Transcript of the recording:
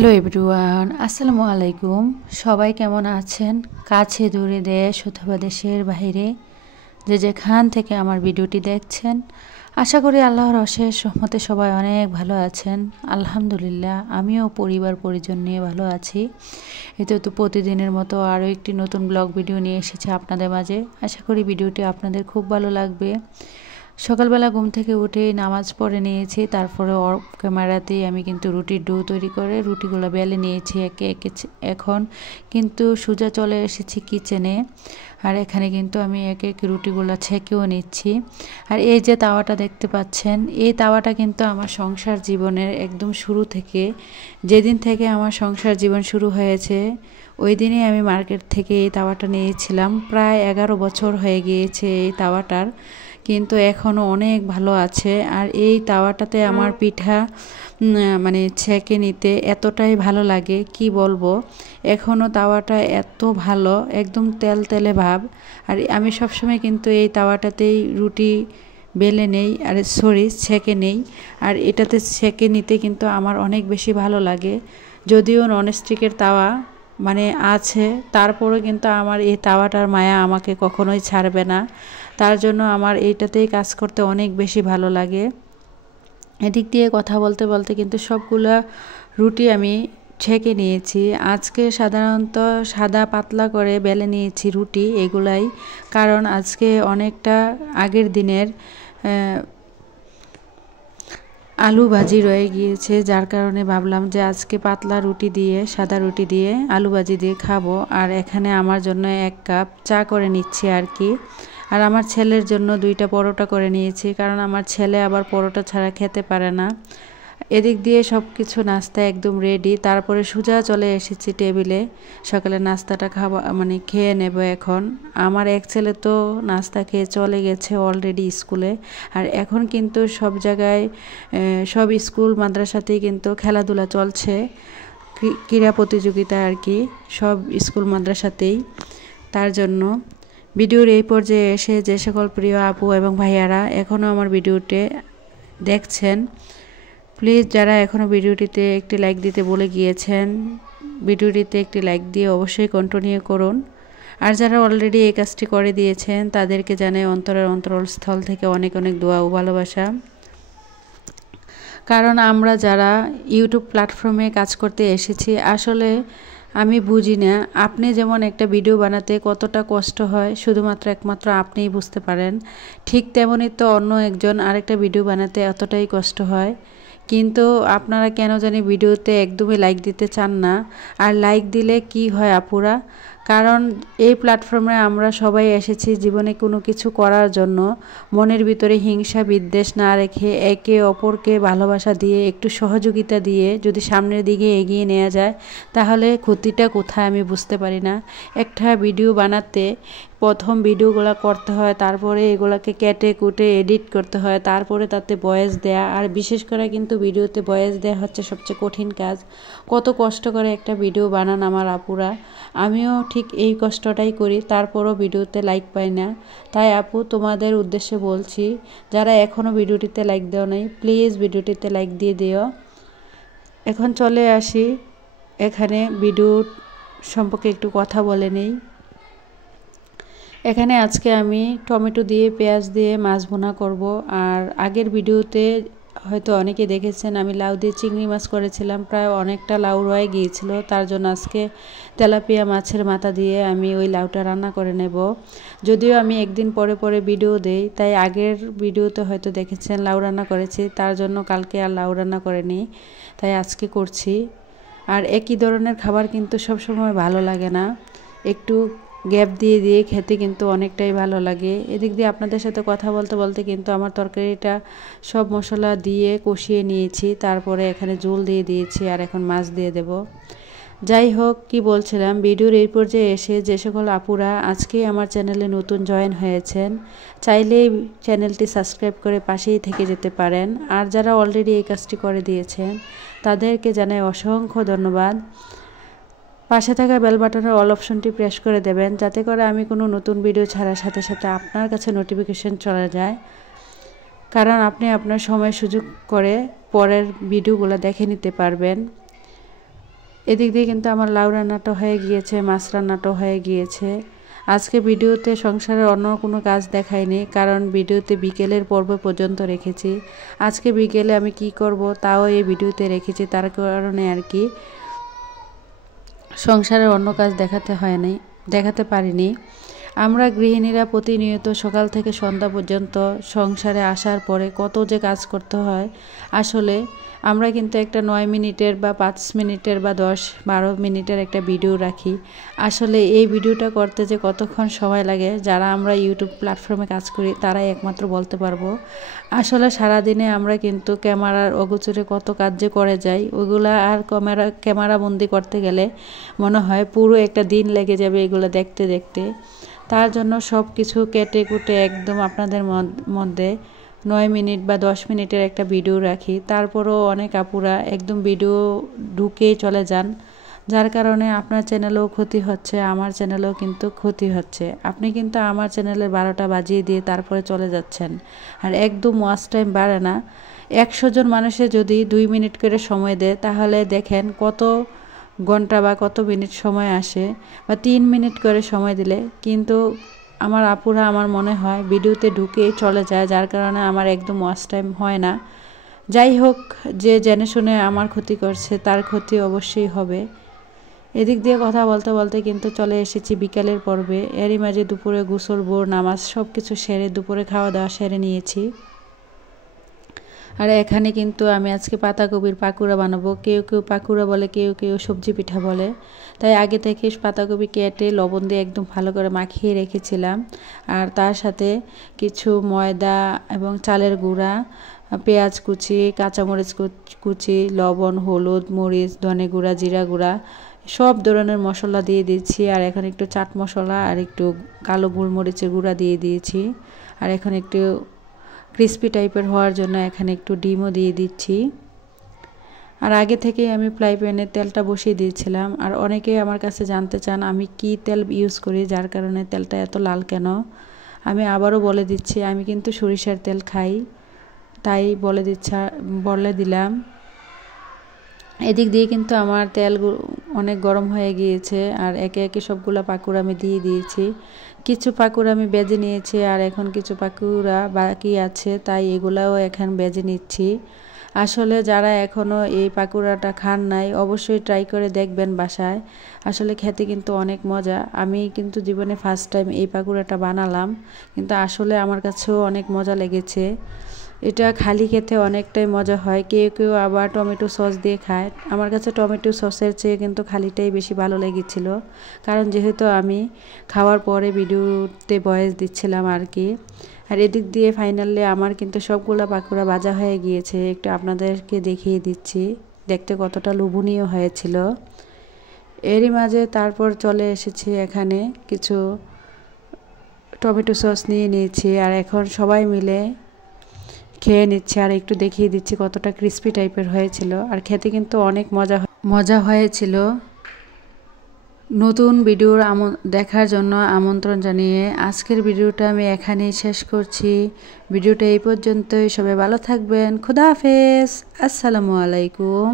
Hello everyone, আসসালামু আলাইকুম। সবাই কেমন আছেন? কাছে দূরে দেশ অথবা দেশের বাইরে যে যেখান থেকে আমার ভিডিওটি দেখছেন, আশা করি আল্লাহর অশেষ রহমতে সবাই অনেক ভালো আছেন। আলহামদুলিল্লাহ, আমিও পরিবার পরিজন নিয়ে ভালো আছি। এতে তো প্রতিদিনের মতো আরও একটি নতুন ব্লগ ভিডিও নিয়ে এসেছি আপনাদের মাঝে। আশা করি ভিডিওটি আপনাদের খুব ভালো লাগবে। সকালবেলা ঘুম থেকে উঠে নামাজ পড়ে নিয়েছি, তারপরে ক্যামেরাতেই আমি কিন্তু রুটির ডো তৈরি করে রুটিগুলো বেলে নিয়েছি একে একে। এখন কিন্তু সোজা চলে এসেছি কিচেনে, আর এখানে কিন্তু আমি একে একে রুটিগুলো ছেঁকেও নিচ্ছি। আর এই যে তাওয়াটা দেখতে পাচ্ছেন, এই তাওয়াটা কিন্তু আমার সংসার জীবনের একদম শুরু থেকে, যেদিন থেকে আমার সংসার জীবন শুরু হয়েছে ওই দিনই আমি মার্কেট থেকে এই তাওয়াটা নিয়েছিলাম। প্রায় 11 বছর হয়ে গিয়েছে এই তাওয়াটার, কিন্তু এখনও অনেক ভালো আছে। আর এই তাওয়াটাতে আমার পিঠা মানে ছেঁকে নিতে এতটাই ভালো লাগে, কি বলবো। এখনও তাওয়াটা এত ভালো, একদম তেল তেলে ভাব। আর আমি সবসময় কিন্তু এই তাওয়াটাতেই রুটি বেলে নেই, আর ছেঁকে নেই। আর এটাতে ছেঁকে নিতে কিন্তু আমার অনেক বেশি ভালো লাগে। যদিও ননস্টিকের তাওয়া মানে আছে, তারপরেও কিন্তু আমার এই তাওয়াটার মায়া আমাকে কখনোই ছাড়বে না। তার জন্য আমার এইটাতেই কাজ করতে অনেক বেশি ভালো লাগে। এদিক দিয়ে কথা বলতে বলতে কিন্তু সবগুলা রুটি আমি ছেঁকে নিয়েছি। আজকে সাধারণত সাদা পাতলা করে বেলে নিয়েছি রুটি এগুলাই, কারণ আজকে অনেকটা আগের দিনের আলু ভাজি রয়ে গিয়েছে, যার কারণে ভাবলাম যে আজকে পাতলা রুটি দিয়ে, সাদা রুটি দিয়ে আলু ভাজি দিয়ে খাবো। আর এখানে আমার জন্য 1 কাপ চা করে নিচ্ছি আর কি। আর আমার ছেলের জন্য 2টা পরোটা করে নিয়েছি, কারণ আমার ছেলে আবার পরোটা ছাড়া খেতে পারে না। এদিক দিয়ে সব কিছু নাস্তা একদম রেডি, তারপরে সোজা চলে এসেছি টেবিলে। সকালে নাস্তাটা খেয়ে নেব এখন। আমার এক ছেলে তো নাস্তা খেয়ে চলে গেছে অলরেডি স্কুলে। আর এখন কিন্তু সব জায়গায়, সব স্কুল মাদ্রাসাতেই কিন্তু খেলাধুলা চলছে, ক্রীড়া প্রতিযোগিতা আর কি, সব স্কুল মাদ্রাসাতেই। তার জন্য ভিডিওর এই পর্যায়ে এসে যে সকল প্রিয় আপু এবং ভাইয়ারা এখনও আমার ভিডিওটি দেখছেন, প্লিজ যারা এখনও ভিডিওটিতে একটি লাইক দিতে বলে গিয়েছেন, ভিডিওটিতে একটি লাইক দিয়ে অবশ্যই কন্টিনিউ করুন। আর যারা অলরেডি এই কাজটি করে দিয়েছেন তাদেরকে জানাই অন্তরের অন্তরস্থল থেকে অনেক অনেক দোয়া ও ভালোবাসা। কারণ আমরা যারা ইউটিউব প্ল্যাটফর্মে কাজ করতে এসেছি, আসলে আমি বুঝি না আপনি যেমন একটা ভিডিও বানাতে কতটা কষ্ট হয় শুধুমাত্র একমাত্র আপনিই বুঝতে পারেন, ঠিক তেমনই তো অন্য একজন আরেকটা ভিডিও বানাতে এতটাই কষ্ট হয়। কিন্তু আপনারা কেন জানি ভিডিওতে একদমই লাইক দিতে চান না। আর লাইক দিলে কি হয় আপুরা, কারণ এই প্ল্যাটফর্মে আমরা সবাই এসেছি জীবনে কোনো কিছু করার জন্য। মনের ভিতরে হিংসা বিদ্বেষ না রেখে একে অপরকে ভালোবাসা দিয়ে একটু সহযোগিতা দিয়ে যদি সামনের দিকে এগিয়ে নেওয়া যায়, তাহলে ক্ষতিটা কোথায় আমি বুঝতে পারি না। একটা ভিডিও বানাতে প্রথম ভিডিওগুলো করতে হয়, তারপরে এগুলাকে কেটে কুটে এডিট করতে হয়, তারপরে তাতে ভয়েস দেয়া। আর বিশেষ করে কিন্তু ভিডিওতে ভয়েস দেয়া হচ্ছে সবচেয়ে কঠিন কাজ। কত কষ্ট করে একটা ভিডিও বানান আমার আপুরা, আমিও ঠিক এই কষ্টটাই করি, তারপরও ভিডিওতে লাইক পাই না। তাই আপু তোমাদের উদ্দেশ্যে বলছি, যারা এখনও ভিডিওটিতে লাইক দেও নাই, প্লিজ ভিডিওটিতে লাইক দিয়ে দিও। এখন চলে আসি এখানে ভিডিও সম্পর্কে একটু কথা বলে নেই। এখানে আজকে আমি টমেটো দিয়ে পেঁয়াজ দিয়ে মাছ ভুনা করব। আর আগের ভিডিওতে হয়তো অনেকে দেখেছেন আমি লাউ দিয়ে চিংড়ি মাছ করেছিলাম, প্রায় অনেকটা লাউ রয়ে গিয়েছিল। তার জন্য আজকে তেলাপিয়া মাছের মাথা দিয়ে আমি ওই লাউটা রান্না করে নেব। যদিও আমি একদিন পরে পরে ভিডিও দেই, তাই আগের ভিডিওতে হয়তো দেখেছেন লাউ রান্না করেছি, তার জন্য কালকে আর লাউ রান্না করিনি, তাই আজকে করছি। আর একই ধরনের খাবার কিন্তু সবসময় ভালো লাগে না, একটু গ্যাপ দিয়ে দিয়ে খেতে কিন্তু অনেকটাই ভালো লাগে। এদিক দিয়ে আপনাদের সাথে কথা বলতে বলতে কিন্তু আমার তরকারিটা সব মশলা দিয়ে কষিয়ে নিয়েছি, তারপরে এখানে ঝোল দিয়ে দিয়েছি, আর এখন মাছ দিয়ে দেব। যাই হোক, কি বলছিলাম, ভিডিওর এই পর্যায়ে এসে যে সকল আপুরা আজকে আমার চ্যানেলে নতুন জয়েন হয়েছেন, চাইলেই চ্যানেলটি সাবস্ক্রাইব করে পাশেই থেকে যেতে পারেন। আর যারা অলরেডি এই কাজটি করে দিয়েছেন তাদেরকে জানাই অসংখ্য ধন্যবাদ। পাশে থাকা বেল বাটনের অল অপশনটি প্রেস করে দেবেন, যাতে করে আমি কোনো নতুন ভিডিও ছাড়ার সাথে সাথে আপনার কাছে নোটিফিকেশন চলে যায়। কারণ আপনি আপনার সময় সুযোগ করে পরের ভিডিওগুলো দেখে নিতে পারবেন। এদিক দিয়ে কিন্তু আমার লাউ রান্নাটা হয়ে গিয়েছে, মাছ রান্নাটা হয়ে গিয়েছে। আজকে ভিডিওতে সংসারের অন্য কোনো কাজ দেখাইনি, কারণ ভিডিওতে বিকেলের পর্ব পর্যন্ত রেখেছি। আজকে বিকেলে আমি কি করব তাও এই ভিডিওতে রেখেছি, তার কারণে আর কি সংসারের অন্য কাজ দেখাতে পারিনি। আমরা গৃহিণীরা প্রতিনিয়ত সকাল থেকে সন্ধ্যা পর্যন্ত সংসারে আসার পরে কত যে কাজ করতে হয়। আসলে আমরা কিন্তু একটা 9 মিনিটের বা 5 মিনিটের বা 10-12 মিনিটের একটা ভিডিও রাখি। আসলে এই ভিডিওটা করতে যে কতক্ষণ সময় লাগে, যারা আমরা ইউটিউব প্ল্যাটফর্মে কাজ করি তারাই একমাত্র বলতে পারবো। আসলে সারাদিনে আমরা কিন্তু ক্যামেরার অগোচরে কত কাজ যে করে যাই, ওইগুলা আর ক্যামেরা বন্দি করতে গেলে মনে হয় পুরো একটা দিন লেগে যাবে এগুলো দেখতে দেখতে। তার জন্য সব কিছু কেটে কুটে একদম আপনাদের মধ্যে 9 মিনিট বা 10 মিনিটের একটা ভিডিও রাখি। তারপরও অনেক আপুরা একদম ভিডিও ঢুকেই চলে যান, যার কারণে আপনার চ্যানেলেও ক্ষতি হচ্ছে, আমার চ্যানেলেও কিন্তু ক্ষতি হচ্ছে। আপনি কিন্তু আমার চ্যানেলের 12টা বাজিয়ে দিয়ে তারপরে চলে যাচ্ছেন, আর একদম ওয়াচ টাইম বাড়ে না। 100 জন মানুষে যদি 2 মিনিট করে সময় দেয়, তাহলে দেখেন কত ঘন্টা বা কত মিনিট সময় আসে, বা 3 মিনিট করে সময় দিলে কিন্তু আমার আপুরা আমার মনে হয় ভিডিওতে ঢুকেই চলে যায়, যার কারণে আমার একদম ওয়াচ টাইম হয় না। যাই হোক, যে জেনে শুনে আমার ক্ষতি করছে তার ক্ষতি অবশ্যই হবে। এদিক দিয়ে কথা বলতে বলতে কিন্তু চলে এসেছি বিকালের পর্বে। এরই মাঝে দুপুরে গোসল, ভোর নামাজ সব কিছু সেরে দুপুরে খাওয়া দাওয়া সেরে নিয়েছি। আর এখানে কিন্তু আমি আজকে পাতাকপির পাকুড়া বানাবো। কেউ কেউ পাকুড়া বলে, কেউ কেউ সবজি পিঠা বলে। তাই আগে থেকে পাতাকপি কেটে লবণ দিয়ে একদম ভালো করে মাখিয়ে রেখেছিলাম। আর তার সাথে কিছু ময়দা এবং চালের গুঁড়া, পেঁয়াজ কুচি, কাঁচামরিচ কুচি, লবণ, হলুদ, মরিচ, ধনে গুঁড়া, জিরা গুঁড়া সব ধরনের মশলা দিয়ে দিচ্ছি। আর এখন একটু চাট মশলা আর একটু কালো গোলমরিচের গুঁড়া দিয়ে দিয়েছি। আর এখন একটু ক্রিস্পি টাইপের হওয়ার জন্য এখানে একটু ডিমও দিয়ে দিচ্ছি। আর আগে থেকেই আমি ফ্রাই প্যানে তেলটা বসিয়ে দিয়েছিলাম। আর অনেকেই আমার কাছে জানতে চান আমি কি তেল ইউজ করি, যার কারণে তেলটা এত লাল কেন। আমি আবারও বলে দিচ্ছি, আমি কিন্তু সরিষার তেল খাই, তাই বলে দিলাম। এদিক দিয়ে কিন্তু আমার তেল অনেক গরম হয়ে গিয়েছে। আর একে একে সবগুলো পাকুড়া আমি দিয়ে দিয়েছি। কিছু পাকুড়া আমি বেজে নিয়েছি, আর এখন কিছু পাকুড়া বাকি আছে, তাই এগুলাও এখন বেজে নিচ্ছি। আসলে যারা এখনও এই পাকুড়াটা খান নাই, অবশ্যই ট্রাই করে দেখবেন বাসায়। আসলে খেতে কিন্তু অনেক মজা। আমি কিন্তু জীবনে ফার্স্ট টাইম এই পাকুড়াটা বানালাম, কিন্তু আসলে আমার কাছেও অনেক মজা লেগেছে। এটা খালি খেতে অনেকটাই মজা হয়। কেউ কেউ আবার টমেটো সস দিয়ে খায়। আমার কাছে টমেটো সসের চেয়ে কিন্তু খালিটাই বেশি ভালো লেগেছিল, কারণ যেহেতু আমি খাওয়ার পরে ভিডিওতে ভয়েস দিচ্ছিলাম আর কি। আর এদিক দিয়ে ফাইনালি আমার কিন্তু সবগুলো পাকুড়া ভাজা হয়ে গিয়েছে। একটু আপনাদেরকে দেখিয়ে দিচ্ছি দেখতে কতটা লোভনীয় হয়েছিল। এরই মাঝে তারপর চলে এসেছি এখানে কিছু টমেটো সস নিয়ে নিয়েছি, আর এখন সবাই মিলে খেয়ে নিচ্ছে। আর একটু দেখিয়ে দিচ্ছি কতটা ক্রিস্পি টাইপের হয়েছিল, আর খেতে কিন্তু অনেক মজা হয়েছিল। নতুন ভিডিও দেখার জন্য আমন্ত্রণ জানিয়ে আজকের ভিডিওটা আমি এখানেই শেষ করছি। ভিডিওটা এই পর্যন্তই। সবাই ভালো থাকবেন। খোদা হাফেজ। আসসালামু আলাইকুম।